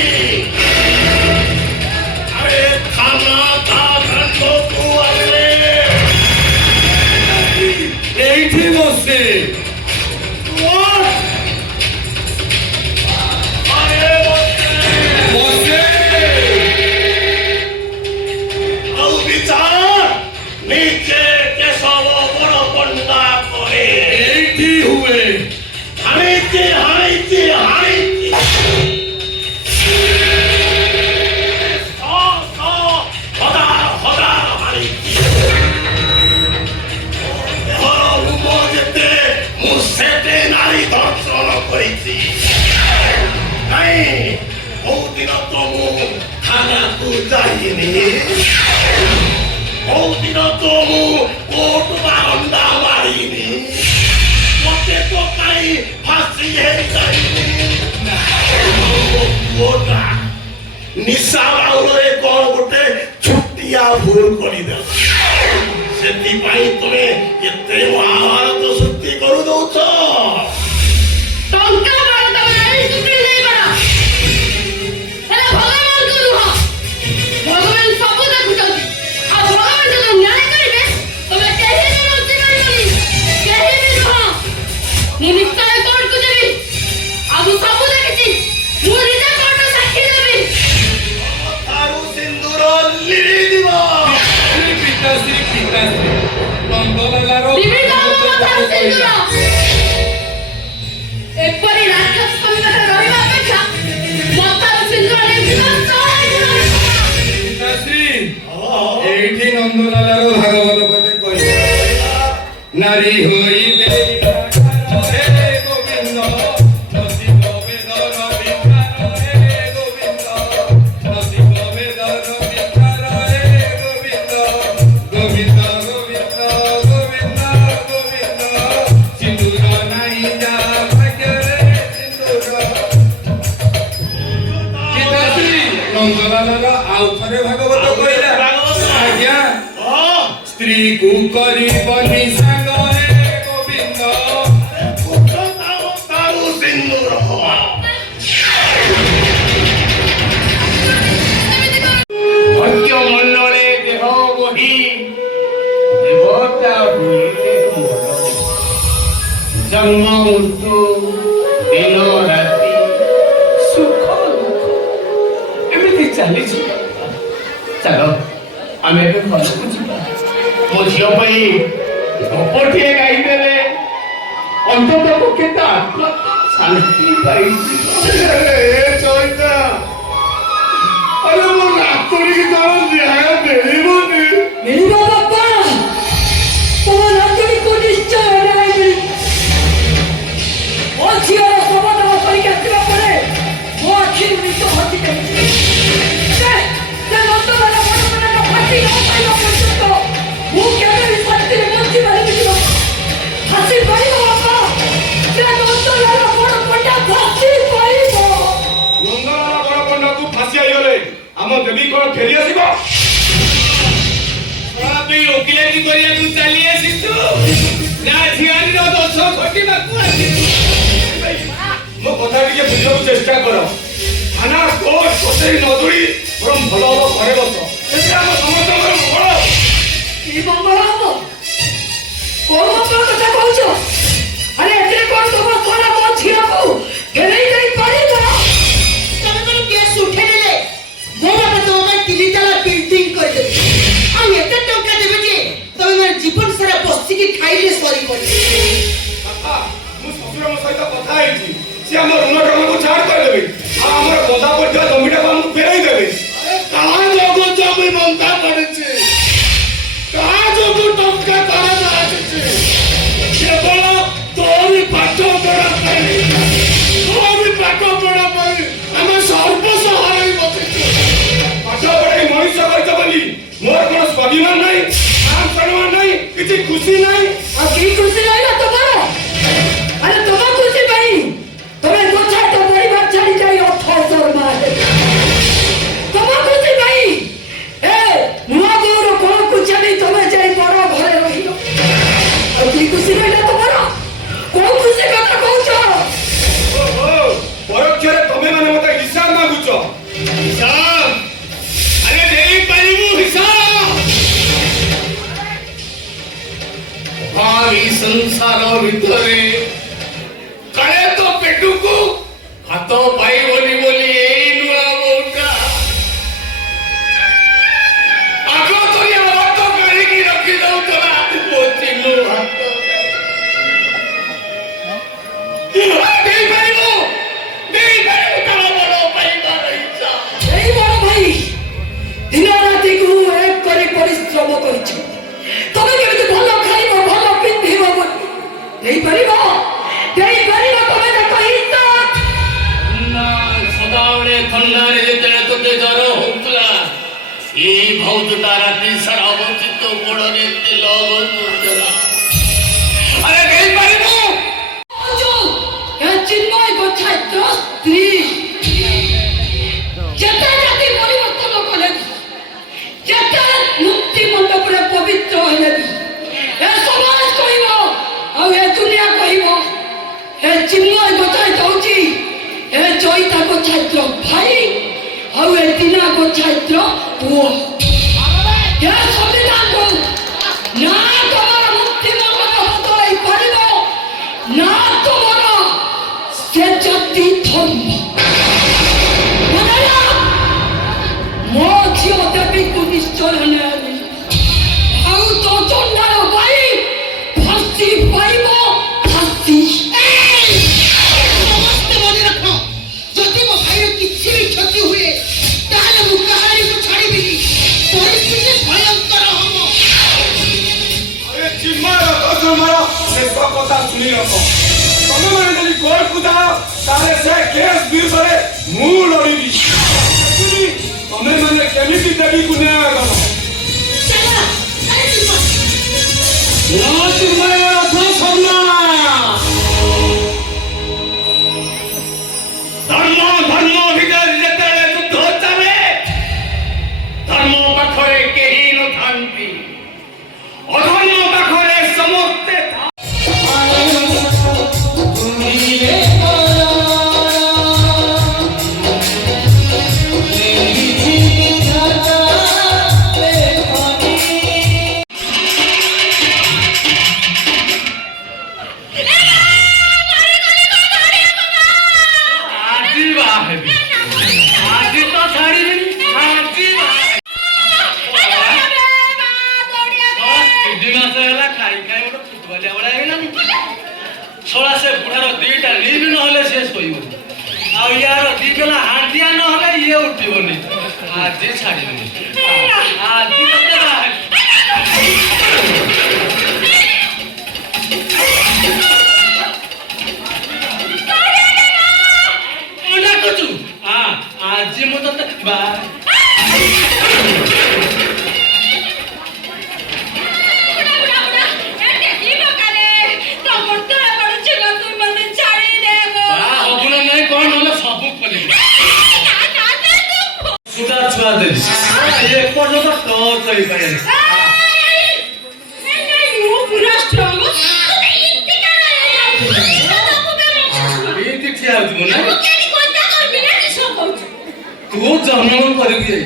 থানাକୁ ଯାଇନି କୋଉଦିନ ତ ମୁଁ କୋର୍ଟ ବାରଣ୍ଡା ମାରିନି ମତେ ତ କାହିଁ ଫାଶୀ ହେଇଯାଇନି ପୁଅଟା ନିଶା ବାଉଳରେ କଣ ଗୋଟେ ଛୋଟିଆ ଭୁଲ କରିଦେଲ ସେଥିପାଇଁ ତମେ ଏତେ ମହାଭାରତ ସୃଷ୍ଟି କରୁଦଉଛ ଟଙ୍କା ବଳ ତମେ ଆଣି ଚୁକ୍ତି ଦେଇପାର ହେଲେ ଭଗବାନଙ୍କୁ ନୁହଁ ଭଗବାନ ସବୁ ଦେଖୁଛନ୍ତି ଆଉ ଭଗବାନ ଯଦି ନ୍ୟାୟ କରିବେ ତମେ କେହି ବି ବଞ୍ଚି ପାରିବନି କେହି ବି ନୁହଁ ମୁଁ ନିଶ୍ଚୟ କୋର୍ଟକୁ ଯିବି ଆଉ ମୁଁ ସବୁ ଦେଖିଛି ମୁଁ ନିଜେ କୋର୍ଟ ସାକ୍ଷୀ ଦେବି ତାରୁ ସିନ୍ଦୁର ଲିଭିଯିବ ପିତାଶ୍ରୀ ନନ୍ଦଲାଲାର ନିବିଡ଼ ମମତାର ସିନ୍ଦୁର ଏପରି ରାକ୍ଷସ ସଙ୍ଗରେ ରହିବା ଅପେକ୍ଷା ମମତାର ସିନ୍ଦୁର ନିବିଡ଼ ପିତାଶ୍ରୀ ଏଇଠି ନନ୍ଦଲାଲାର ଭାଗବତ ପଦେ କହିଲେ ନାରୀ ହୋଇ ଦେଇ হে গোবিন্দ নসিব বেদর বিকার হে গোবিন্দ নসিব বেদর বিকার হে গোবিন্দ গোবিন্দ গোবিন্দ গোবিন্দ গোবিন্দ সিন্দুর নাই যা ভাগ্যরে সিন্দুর পিতাশ্রী নন্দলালার ଆଉ ଥରେ ଭାଗବତ କହିଲା ଆଜ୍ଞା ସ୍ତ୍ରୀକୁ କରିବନି ସାଙ୍ଗ ହେ ଗୋବିନ୍ଦ ତାରୁ ସିନ୍ଦୁର ଭକ୍ତ ମଣ୍ଡଳେ ଦେହ ବହି ଦେବତା ହୁଏ ଜନ୍ମ ମୃତ୍ୟୁ ଦିନ ରାତି ସୁଖ ଦୁଃଖ ଏମିତି ଚାଲିଛି ଚାଲ ଆମେ ଏବେ ଘରକୁ ଯିବା ମୋ ଝିଅ ପାଇଁ ଗପଟିଏ ଗାଇଦେଲେ ଅନ୍ତତଃ ପକ୍ଷେ ତା ଆତ୍ମା ଶାନ୍ତି ପାଇଯିବ ଚୈତା ଆରେ ମୋ ନାତୁଣୀକି ତମ ନ୍ୟାୟ ମିଳିବନି ମିଳିବ ବାପା ତମ ନାତୁଣୀକୁ ନିଶ୍ଚୟ ନ୍ୟାୟ ମିଳିବ ମୋ ଝିଅର ଶବଦାହ କରିକି ଆସିବା ପରେ ମୋ ଆଖିରୁ ନିଶ ହଟି ଯାଇଛି ସେ ନନ୍ଦଲାଲା ବଡ଼ମାନଙ୍କ ଫାଶୀ ନ ପାଇବା ପର୍ଯ୍ୟନ୍ତ ମୁଁ କେବେ ବି ଶାନ୍ତିରେ ବଞ୍ଚି ପାରିବିନି ବାପା ଫାଶୀ ପାଇବ ବାପା ସେ ନନ୍ଦଲାଲା ବଡ଼ ପଣ୍ଡା ଫାଶୀ ପାଇବ ନନ୍ଦଲାଲା ବଡ଼ ପଣ୍ଡାକୁ ଫାଶୀ ହେଇଗଲେ ଆମ ଦେବୀ କଣ ଫେରି ଆସିବ କଣ ପାଇଁ ଓକିଲାତି କରିବାକୁ ଚାଲି ଆସିଛୁ ନା ଝିଆରୀର ଦୋଷ ଘଟିବାକୁ ଆସିଛୁ ମୋ କଥା ଟିକେ ବୁଝିବାକୁ ଚେଷ୍ଟା କର ଥାନା କୋର୍ଟ କଚେରୀ ନଦୁଳି ବରଂ ଭଲ ହବ ଘରେ ବସ ଏଥିରେ ଆମ ସମସ୍ତଙ୍କର ମଙ୍ଗଳ କି ମଙ୍ଗଳ ହବ କୋଉ ମଙ୍ଗଳ କଥା କହୁଛ ଆରେ ଏଥିରେ କଣ ତମ ସ୍ୱର ମୋ ଝିଅକୁ ଘେରେଇ ଦେଇ ପାରିବ ତମେ କଣ କେସ୍ ଉଠେଇଦେଲେ ମୋ ବାପା ତମ ପାଇଁ 3 ତାଲା ବିଲ୍ଡିଂ କରିଦେବେ ଆଉ ଏତେ ଟଙ୍କା ଦେବେ ଯେ ତମେ ମାନେ ଜୀବନ ସାରା ବସିକି ଖାଇଲେ ସରିବନି ବାପା ମୁଁ ଶ୍ୱଶୁରଙ୍କ ସହିତ କଥା ହେଇଛି ସେ ଆମ ଋଣ ଟଙ୍କାକୁ ଛାଡ଼ କରିଦେବେ ଆଉ ଆମର ବନ୍ଧା ପଡ଼ିଥିବା ଜମିଟାକୁ ଆମକୁ ଫେରାଇ ଦେବେ କାହା ଯୋଗୁ ଜମି ବନ୍ଧା ପଡିଛି କାହା ଯୋଗୁ ଟଙ୍କା କାରଣ ଆସିଛି କେବଳ ତୋରି ପାଠ ପଢା ପାଇଁ ତୋରି ପାଠ ପଢା ପାଇଁ ଆମେ ସର୍ବସହାୟ ବସିଛୁ ପାଠ ପଢ଼ାଇ ମଣିଷ କରିଛ ବୋଲି ମୋର କଣ ସ୍ୱାଭିମାନ ନାହିଁ ମାନ ସମ୍ମାନ ନାହିଁ କିଛି ଖୁସି ନାହିଁ ଆଉ କି ଖୁସି ରହିଲା ତମର ଆରେ ତମ ଖୁସି ପାଇଁ ତମେ ଗୋଛାଟ ପରିବାର ଛାଡ଼ି ଯାଇ ଅର୍ଥ ଦରମା ତମ ଖୁସି ପାଇଁ ଏ ନୂଆ ବୋଉର କୋଳକୁ ଛାଡ଼ି ତମେ ଯାଇ ବଡ଼ ଘରେ ରହିଲ ଆଉ କି ଖୁସି ରହିଲା ତମର କୋଉ ଖୁସି କଥା କହୁଛ ଓହୋ ପରୋକ୍ଷରେ ତମେ ମାନେ ମତେ ହିସାବ ମାଗୁଛ ହିସାବ ଆରେ ଦେଇପାରିବୁ ହିସାବ ଭାରି ସଂସାର ଭିତରେ କାଳେ ତ ପେଟୁକୁ ହାତ ପାଇବନି ବୋଲି ଏଇ ନୂଆ ବୋଉଟା ଆଗ ତୋରି ହାତ କାଢିକି ରଖି ଦଉଥିଲା ମୋ ଚିଲୁ ହାତ ଦେଇପାରିବୁ ତାର ବଡ ପାଇବାର ଇଚ୍ଛା এই বড় ভাই দিন রাতিକୁ এক করে পরিশ্রম କରିଛୁ ତମେ କେମିତି ଭଲ ଖାଇବ ଭଲ ପିନ୍ଧିବ ଦେଇପାରିବ ତମେ ତାଙ୍କ ହିସାବ ନା এই ভৌতটা রাতি সারা অবস্থিত গোড়নে তেল বন্ধুরা আরে দেই পারিব চিন্ময় গোছাইত্র স্ত্রী যেতে জাতি পরিবর্তন কলে যেতে মুক্তি মণ্ডপরে পবিত্র হইলে এ সমাজ কহিব আর এ দুনিয়া কহিব এ চিন্ময় গোছাইত্র হচ্ছে এ জয়িতা গোছাইত্র ভাই আর এ দিনা গোছাইত্র পুଅ এ সংবিধান না তোমার মুক্তি মণ্ডপ বদলাই পারিব না তোমার সে জাতি ধর্ম ମୋ ଝିଅ ଦେବୀକୁ ନିଶ୍ଚୟ ନେବି ଆଉ ତୋ ଚଣ୍ଡାଳ ଭାଇ ଫାଶୀ ପାଇବ ଫାଶୀ ସମସ୍ତେ ମନେ ରଖ ଯଦି ମୋ ଭାଇର କିଛି ବି କ୍ଷତି ହୁଏ ତାହେଲେ ମୁଁ କାହାରିକୁ ଛାଡ଼ିବିନି ପରିସ୍ଥିତି ଭୟଙ୍କର ହବ আরে চিন্ময় তোমার শেষ কথা শুনি রখ তুমি মানে যদি কোর্টକୁ যাও তাহলে সে কেস বিরুদ্ধে ମୁଁ লড়িবি তুমি মানে কেমিতি দেবীକୁ ন্যায় কর ଚାଲ ଆରେ ଚିନ୍ମୟ চিন্ময় রথ সন্না ଧର୍ମ ଧର୍ମ ଭିତରେ ଯେତେବେଳେ ଯୁଦ୍ଧ ଚାଲେ ଧର୍ମ ପାଖରେ କେହି ନଥାନ୍ତି ଅଧର୍ମ ପାଖରେ ସମସ୍ତେ ଆଜି ବାହା ହେବି ଆଜି ତ ଛାଡ଼ିବିନି ଆଜି ବାହା ହେବି। ତିନି ମାସ ହେଲା ଖାଇ ଖାଇ ଗୋଟେ ଫୁଟବଲିଆ ଭଳିଆ ହେଇଗଲାନି ଶଳା ସେ ବୁଢ଼ାର ଦିଟା ନିବି ନହେଲେ ସେ ଶୋଇବନି ଆଉ ୟାର ଦି ବେଲା ହାଣ୍ଡିଆ ନହେଲେ ଇଏ ଉଠିବନି ଆଜି ଛାଡ଼ିବିନି ଆଜି ତତେ ବାହା ହେବି। କଣ ଡାକୁଛୁ? ଆଜି ମୁଁ ତତେ ବାହା ବାହା ହବୁ ନା ନାଇଁ କଣ ନହେଲେ ସବୁ କରିବି ସୁଧା ଛୁଆ ଦେବି ଏପର୍ଯ୍ୟନ୍ତ ଟଚ୍ ହେଇପାରିବନି ଏଇଠି ଠିଆ ହଉଥିବୁ ନା ତୁ ଜନ୍ମ କରିବି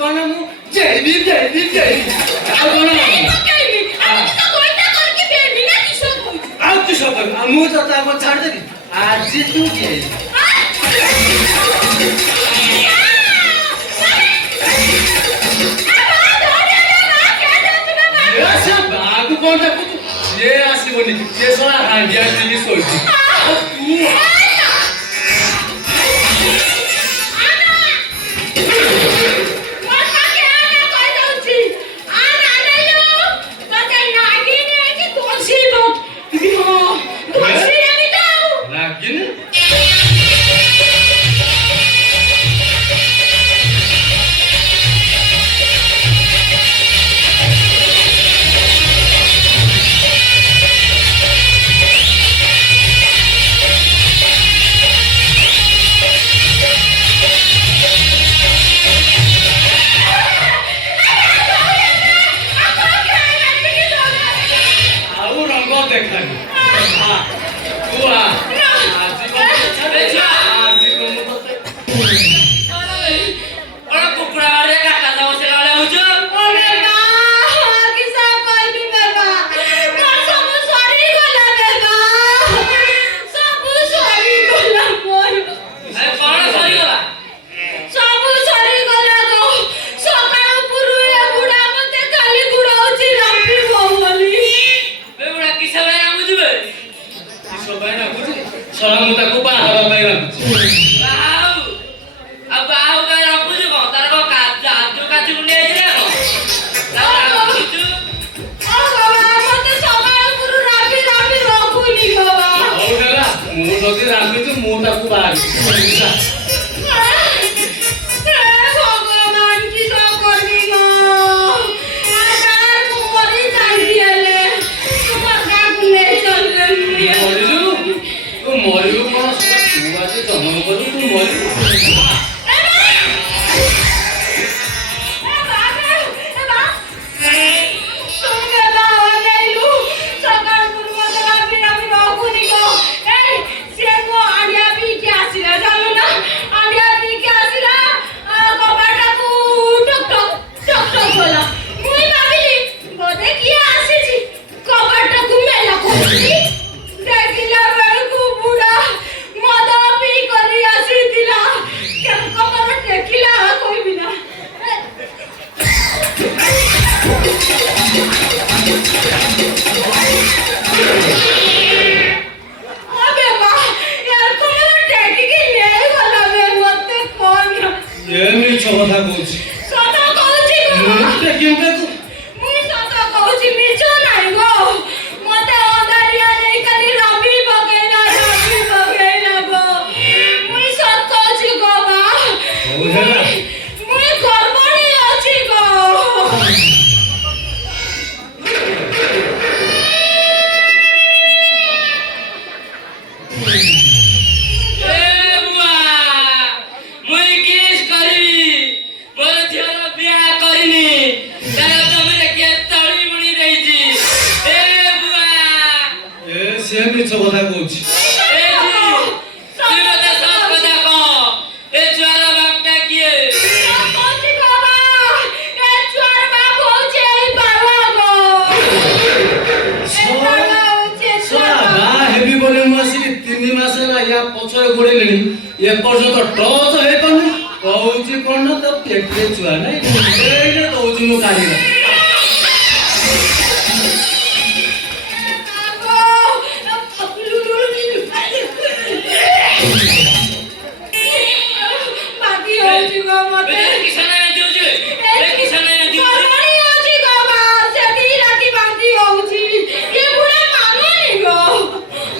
କଣ ମୁଁ ଜେଇବି ଆଉ କଣ ଆଉ କିସ କରିବି ଆଉ ମୁଁ ତତେ ଆମ ଛାଡ଼ିଦେବି ଆଜି ତୁ କିଏ ବାହାକୁ କଣ ଦେଖୁଛୁ ସିଏ ଆସିବନି ସିଏ ଶଳା ହାଣ୍ଡିଆ ଟିକେ ଶୋଇଛି ଆଉ ତୁ ରାଗିନି কথা কହୁছি কিন্তু মিছ কথা কହୁছি ହେବି ବୋଲି ମୁଁ ଆସିକି 3 ମାସ ହେଲା ୟା ପଛରେ ଗୋଡେଇଲିଣି ଏପର୍ଯ୍ୟନ୍ତ ଟଚ୍ ହେଇପାରୁନି କହୁଛି କଣ ନା ତ ପେଟରେ ଛୁଆ ନାଇଁ ଏଇଟା କହୁଛି ମୁଁ କାଢିଲା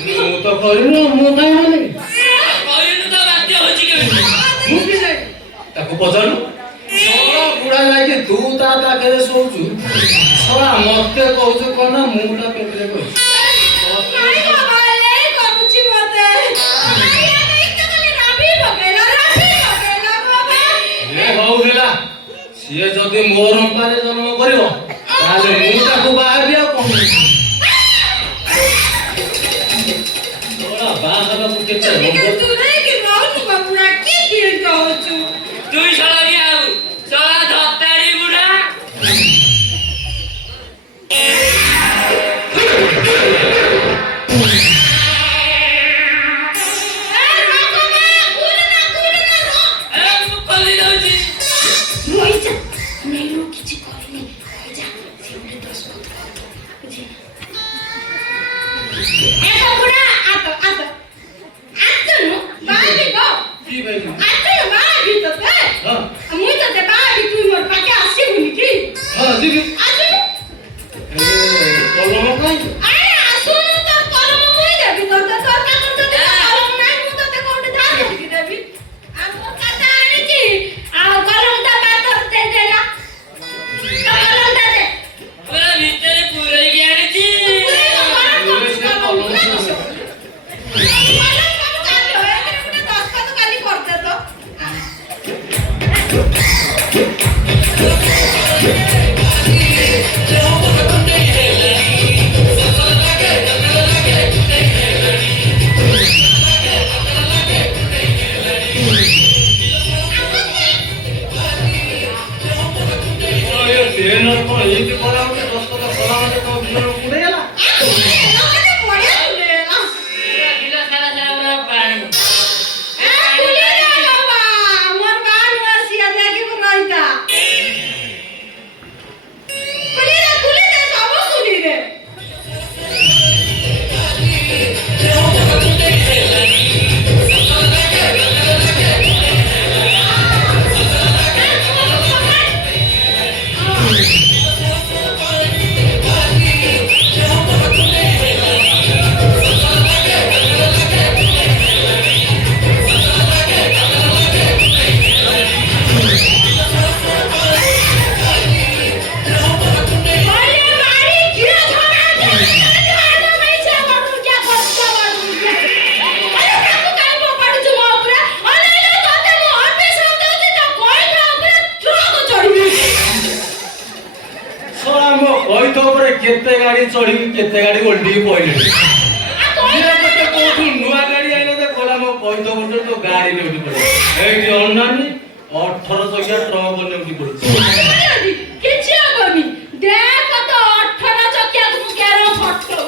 ମୁଁ ତ କରିନି ମୁଁ କାହିଁ ମାନେ ତାକୁ ପଚାରୁ ବୁଢା ଯାଇକି ତୁ ତା ପାଖରେ ଶୋଉଛୁ ଶଳା ମତେ କହୁଛୁ କଣ ନା ମୁଁ ତା ପେଟରେ କହୁଛି ହଉ ହେଲା ସିଏ ଯଦି ମୋ ରମ୍ପାରେ ଜନ୍ମ କରିବ ତାହେଲେ ମୁଁ ତାକୁ ବାହାବି ଆଉ କଣ ବାହା ହେବାକୁ କେତେ তুই শালা কি আউ শালা ধত্তারি বুড়া Mama, ଗାଡି ଚଢିକି କେତେ ଗାଡି ଓଲଟିକି ପଇଲେଣି ଯିଏ ଗୋଟେ କୋଉଠୁ ନୂଆ ଗାଡି ଆଇଲେ ଯେ କହିଲା ମୋ ପଇତ ଗୋଟେ ତ ଗାଡି ନେଉଟି ପଡେ ଏଇଠି ଅନାନି 18 ଚକିଆ ଟ୍ରକ୍ ନେଉଟି ପଡୁଛି କିଛି ହବନି ଦେଖ ତ 18 ଚକିଆ ମୁଁ କେର ଫଟୋ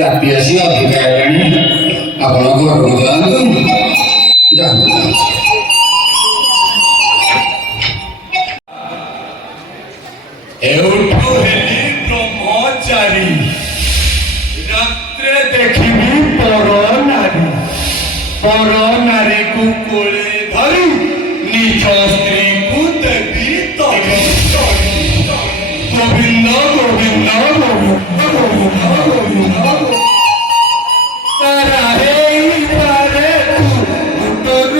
ରାତି ଆସି ଅଧିକା ହେଲାଣି, ଆପଣ ଘରକୁ ଯାଆନ୍ତୁ। ଏଉଠୁ ହେଲି ବ୍ରହ୍ମଚାରୀ, ରାତ୍ରେ ଦେଖିବି ପର ନାରୀ, ପର ନାରୀକୁ କୋଳେ ଧରି ନିଜ ସ୍ତ୍ରୀକୁ ଦେବି ତରି। ଗୋବିନ୍ଦ ଗୋବିନ୍ଦ ଗୋବିନ୍ଦ ଗୋବିନ୍ଦ ଗୋବିନ୍ଦ ତାରା ହେଇପାରେ ତୁ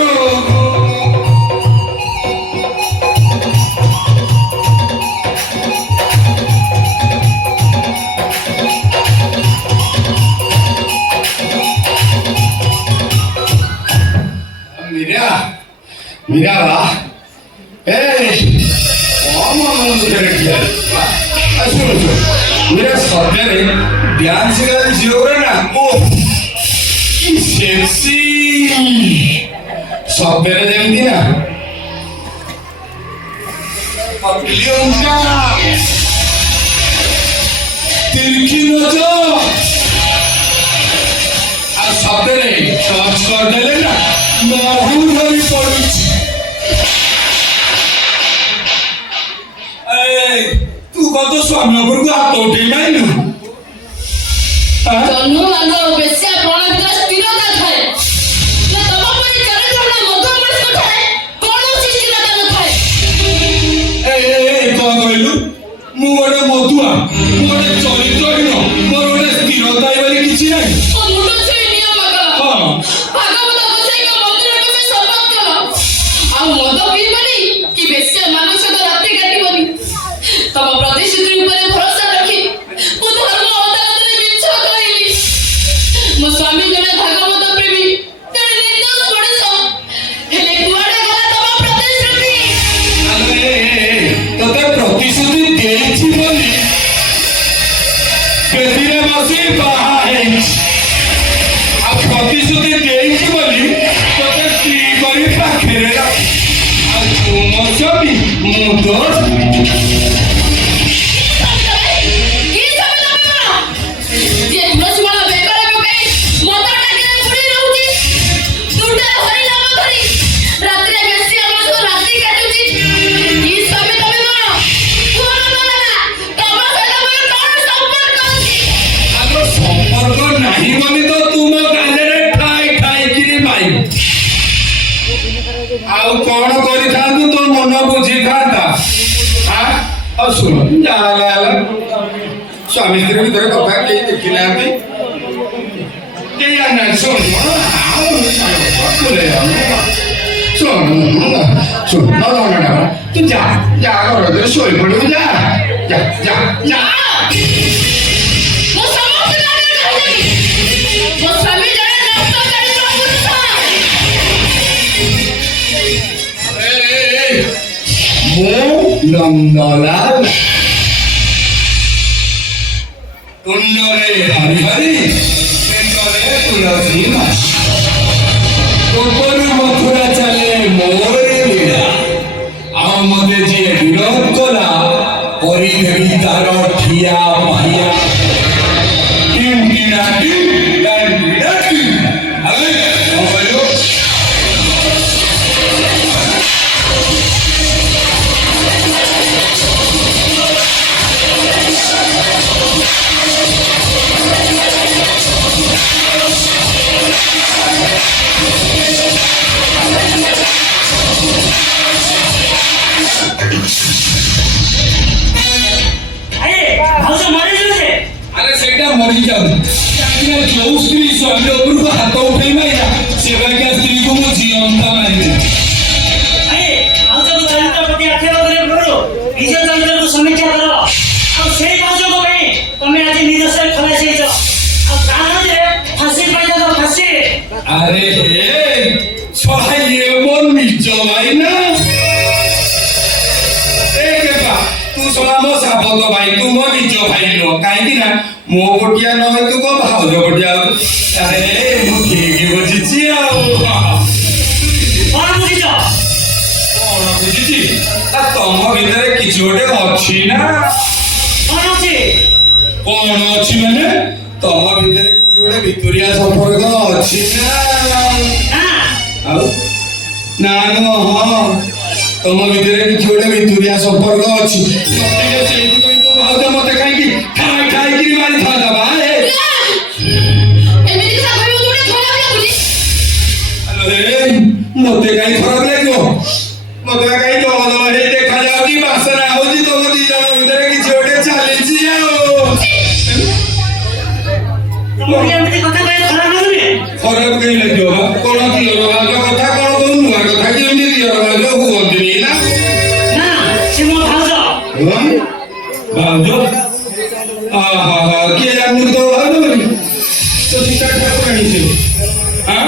মীরা এই শুনো মীরা সত্যরে ড্যান্স শিখাতে ঝিও করে না ও সেক্সি সত্যরে যেমতি না তিরকি নজর আর সত্যরে টচ করদেলে না মহু ধরি পড়ুছি তু কত স্বামী উপরକୁ ହାତ ଉଠେଇ ନାଇଲୁ ଜନ୍ମ ଆଗ ବେଶ୍ୟା ପ୍ରଣୟର ସ୍ଥିରତା ଥାଏ ନା ତମ ପରି ଚରିତ୍ରହୀନ ମଧୁମଣିଷ ଠାରେ କୌଣସି ସ୍ଥିରତା ନଥାଏ। କଣ କହିଲୁ ମୁଁ ଗୋଟେ ମଧୁଆ ମୁଁ ଗୋଟେ ଚରିତ୍ରହୀନ ମୋର ଗୋଟେ ସ୍ଥିରତା ବୋଲି କିଛି ନାହିଁ। ଓ ମୁଣ୍ଡ ଛୁଇଁ ନିୟମ କର ଭାଗବତ ଗୋସାଇଙ୍କ ମନ୍ଦିରରେ ବସି ଶପଥ କର ଆଉ ମଦ ପିଇବନି କି ବେଶ୍ୟା ମାନଙ୍କ ସହିତ ରାତି କାଟିବନି। ତମ ପ୍ରତିଶ୍ରୁତି ଉପରେ ଭରସା ରଖି ମୁଁ ଧର୍ମ ଅଦାଲତରେ ମିଛ କହିଲି। ମୋ ସ୍ୱାମୀ ଜଣେ ଭାଗବତ ପ୍ରେମୀ ଜଣେ ନିର୍ଦ୍ଦୋଷ ମଣିଷ ହେଲେ କୁଆଡେ ଗଲା ତମ ପ୍ରତିଶ୍ରୁତି? ତତେ ପ୍ରତିଶ୍ରୁତି ଦେଇଛି ବୋଲି ବେଦିରେ ବସି ବାହା ହେଇଛି ଆଉ ପ୍ରତିଶ୍ରୁତି ଦେଇଛି ବୋଲି ତତେ ସ୍ତ୍ରୀ କରି ପାଖରେ ରଖି ଆଉ ତୁ ମୋ ସ୍ୱାମୀ ମୁଁ ତୋ नहीं बोली तो तुम काले ठाई ठाई किरी माई आउ कौन करी थांतु तो मन बुझी थांता हां और सुनो जाला स्वामी स्त्री भीतर कथा के देखि नांती के ना सुन सुन ना तू जा जा घर सोई पड़ू जा जा जा जा नंदलाल तुंडरे हरि हरि तुंडरे तुलसी ऊपर मथुरा चले मोरे लीला आ मते जे विरोध कला परी देवी तार ठिया माया टिंटिना टिंटिना अरे बोलो अरे सेटा मरी जाऊ जो स्त्री स्वामी उपरको हात उठेई माइला सेवाका स्त्री को मु जीवंता मारिले समीक्षा कर तुम्हें आज निज से खलासी फांसी पाई फांसी अरे छड़ा ये मन निज भाई ना तू शोना मो साबत भाई तू मो निज भाई लो कहीं ना मो गोटिया न तू को भाउज गोटिया अरे मु ठीक बुझिछि आ कौन बुझिछ कौन बुझिछि आ तम भीतर किछ गोटे अछि ना कौन अछि माने तम भीतर किछ गोटे भितरिया संपर्क अछि ना आउ ना नो हां तम भीतर किछ गोटे भितरिया संपर्क अछि मते सेई कोइ तो भाउज मते काई की ठाई ठाई की मारी था दबा एमिति सा कहबो तोरे खराब लागुची अरे मते काई खराब लागो मते काई तो दबा हे देखा जाउ की बासना होजी तो दी जण भीतर किछ गोटे चालिछि आओ तुम्हें एमिति कथा कहे खराब लागुनी खराब कहीं लगे बा कोन की कथा कोन कोन नुआ कथा की एमि दियो बाजो हुवंदिनी ना ना से मो भाउज बाजो आहा के जानु तो बाजो तो सीता ठाकुरानी से हां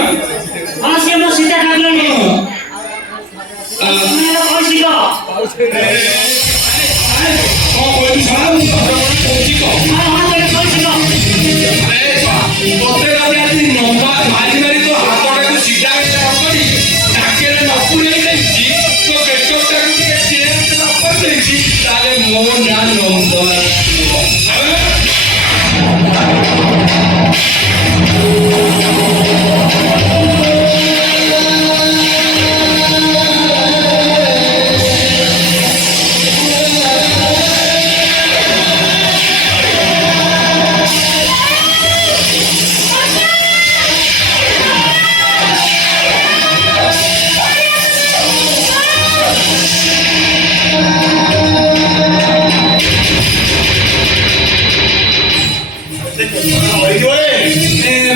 हां से मो सीता ठाकुरानी କଣ କହିଲୁ ଶଳା ମୁଁ କହୁଛି କହ ତତେ ଯଦି ଆଜି ନମ୍ବା ମାରି ମାରି ତୋ ହାତଟାକୁ ସିଧା କରି ନାକେରେ ନ ପୁରେଇ ଦେଇଛି ତୋ ପେଟଟାକୁ ଟିକେ ଚେଞ୍ଜ ନ କରିଦେଇଛି ତାହେଲେ ମୋ ନାଁ ନନ୍ଦ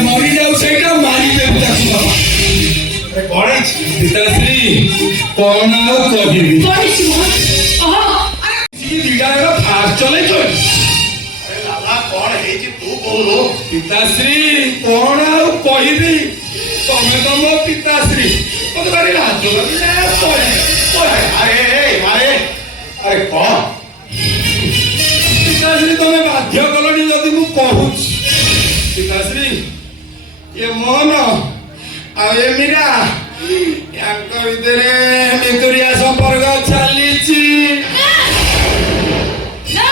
ମରିଯାଉ ସେଇଟା ମାରିଦେବୁ ତାକୁ ବାବା କଣ ହେଇଛି ପିତାଶ୍ରୀ କଣ ଆଉ କହିବି କହିଛି ମୋ ଦିଟା ଫାଷ୍ଟ ଚଲେଇଛ ଦାଦା କଣ ହେଇଛି ତୁ କହୁନୁ ପିତାଶ୍ରୀ କଣ ଆଉ କହିବି ତମେ ତ ମୋ ପିତାଶ୍ରୀ ମତେ ଭାରି ଲାଜ ଆରେ କଣ ପିତାଶ୍ରୀ ତମେ ବାଧ୍ୟ କଲଣି ଯଦି ମୁଁ କହୁଛି ପିତାଶ୍ରୀ ଏ ମୋହନ ଆଉ ଏ ମୀରା ୟାଙ୍କ ଭିତରେ ମିତୁରିଆ ସମ୍ପର୍କ ଚାଲିଛି ନା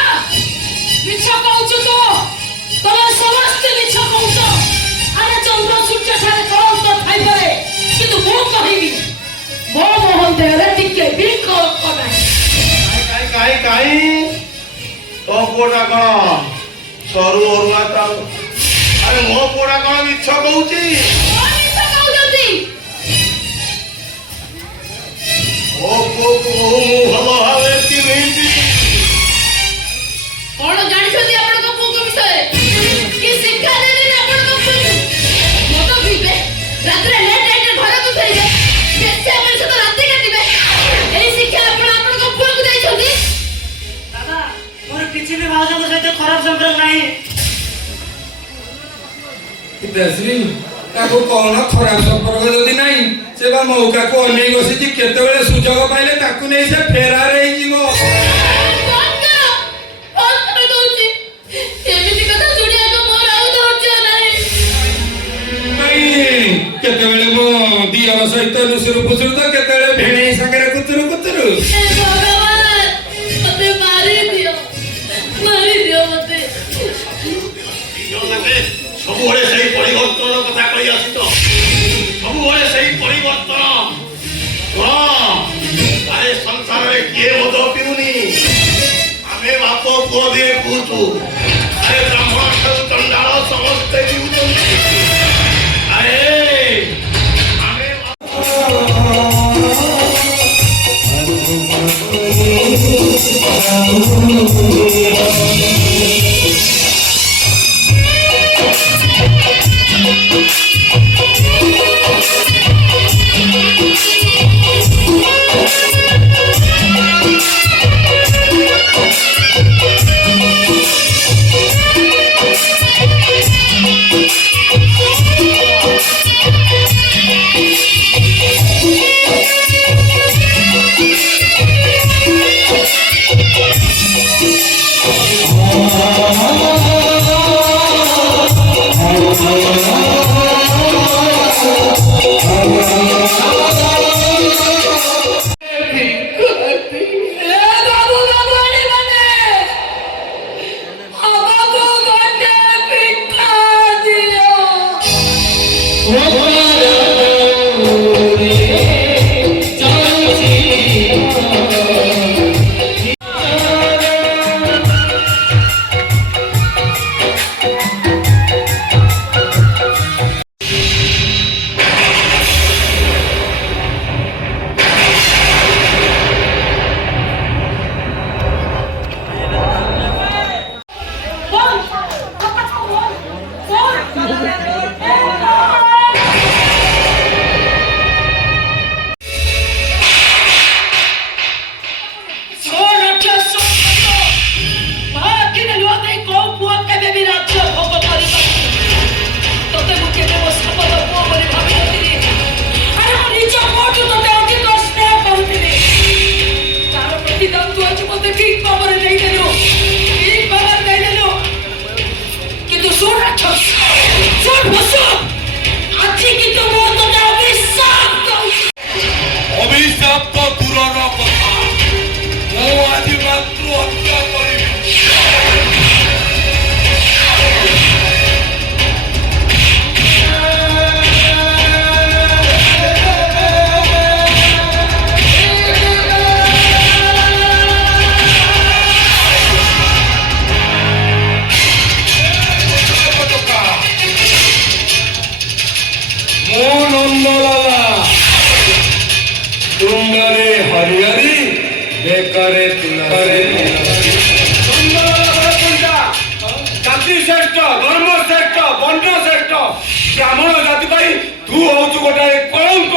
ମିଛ କହୁଛୁ ତୁ ତମେ ସମସ୍ତେ ମିଛ କହୁଛ ଆରେ ଚନ୍ଦ୍ର ସୂର୍ଯ୍ୟ ଠାରେ କଳଙ୍କ ଥାଇପାରେ କିନ୍ତୁ ମୁଁ କହିବି ମୋ ମୋହନ ଦେହରେ ଟିକେ ବି କଳଙ୍କ ନାହିଁ କାହିଁ ତୋ ପୁଅଟା କଣ ସରୁ ଅରୁଆ ଚାଉ ଆରେ ମୋ ପୁଅଟା କଣ ମିଛ କହୁଛି ମିଛ କହୁଛନ୍ତି ମୋ ପୁଅକୁ ମୁଁ ଭଲ ଭାବେ ଚିହ୍ନିଛି କଣ ଜାଣିଛନ୍ତି ଆପଣଙ୍କ ପୁଅଙ୍କ ବିଷୟରେ କି ଶିକ୍ଷା ଦେଲେନି ଆପଣଙ୍କ ପୁଅକୁ ମଦ ପିଇବେ ରାତିରେ ଲେଟ୍ ନାଇଟ୍ରେ ଘରକୁ ଫେରିବେ ବେଶ୍ୟା ମାନଙ୍କ ସହିତ ରାତି କାଟିବେ ଏହି ଶିକ୍ଷା ଆପଣ ଆପଣଙ୍କ ପୁଅକୁ ଦେଇଛନ୍ତି ଦାଦା ମୋର କିଛି ବି ଭାଉଜଙ୍କ ସହିତ ଖରାପ ସମ୍ପର୍କ ନାହିଁ ପିତାଶ୍ରୀ ତାକୁ କଣ ଖରାପ ସମ୍ପର୍କ ଯଦି ନାହିଁ ସେ ବା ମୌକାକୁ ଅନେଇ ବସିଛି କେତେବେଳେ ସୁଯୋଗ ପାଇଲେ ତାକୁ ନେଇ ସେ ଫେରାର ହେଇଯିବ ଏମିତି କଥା ଶୁଣିବାକୁ ମୋର ଆଉ ଧୈର୍ଯ୍ୟ ନାହିଁ କେତେବେଳେ ମୋ ଦିଅର ସହିତ ଲୁସୁରୁ ଫୁସୁରୁ ତ କେତେବେଳେ ଭେଣେଇ ସାଙ୍ଗରେ କୁତୁରୁ କୁତୁରୁ ହେ ଭଗବାନ ମତେ ମାରିଦିଅ ମତେ ସବୁବେଳେ ସେଇ ପରିବର୍ତ୍ତନ କଥା କହି ଆସୁଛ ସବୁବେଳେ ସେଇ ପରିବର୍ତ୍ତନ ଆରେ ସଂସାରରେ କିଏ ମଦ ପିଉନି ଆମେ ବାପ ପୁଅ ଦିଏ ପିଉଛୁ ଆରେ ବ୍ରାହ୍ମଣ ଠାରୁ ଚଣ୍ଡାଳ ସମସ୍ତେ ପିଉଛନ୍ତି ଆରେ ଆମେ ଅଭିଶାପ ତ ଦୂରର କଥା ମୁଁ ଆଜି ମାତୃ ହତ୍ୟା କରିବି। ମୁଁ ନନ୍ଦଲାଲା ତୁଣ୍ଡରେ ହରିହରି ବେକରେ ତୁଲରେ ଜାତି ଶ୍ରେଷ୍ଠ ଧର୍ମ ଶ୍ରେଷ୍ଠ ବର୍ଣ୍ଣ ଶ୍ରେଷ୍ଠ ବ୍ରାହ୍ମଣ ଜାତି ପାଇଁ ତୁ ହଉଛୁ ଗୋଟାଏ କଳଙ୍କ।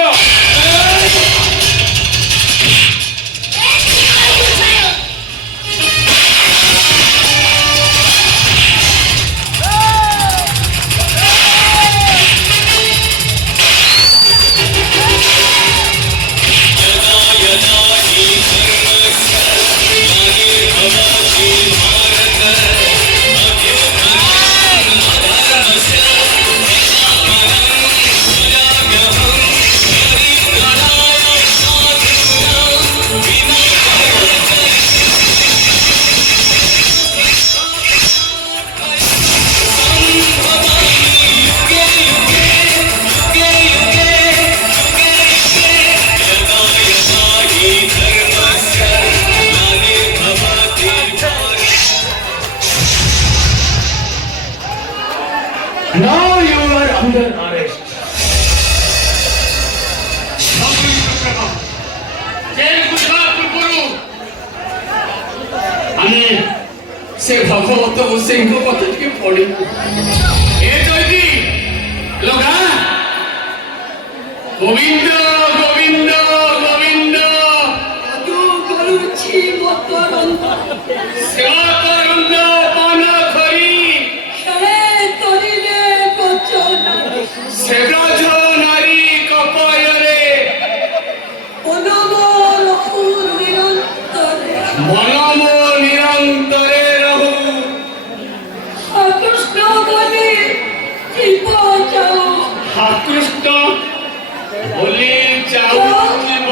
Now you are under arrest. ଆମେ ସେ ଭଗବତ ଗୋସାଇଙ୍କ କଥା ଟିକେ ପଢିବୁ। ଏ ଚୈତି ଲଗା ଗୋବିନ୍ଦ ଗୋବିନ୍ଦ ଗୋବିନ୍ଦ କରୁଛି ମକରନ୍ଦ ଶିବକରୁନ୍ଦ ପାନ ଖରି ତରିଲେ ବଚନ ସେ ବ୍ରଜ ନାରୀ କପୟରେ ଅନମ ରହୁ ନିରନ୍ତରେ ମନ ମୋ ନିରନ୍ତରେ ରହୁ। କୃଷ୍ଣ ବୋଲି ଜୀବ ଯାଉ କୃଷ୍ଣ ବୋଲି ଚାହୁଁ ଯିବ।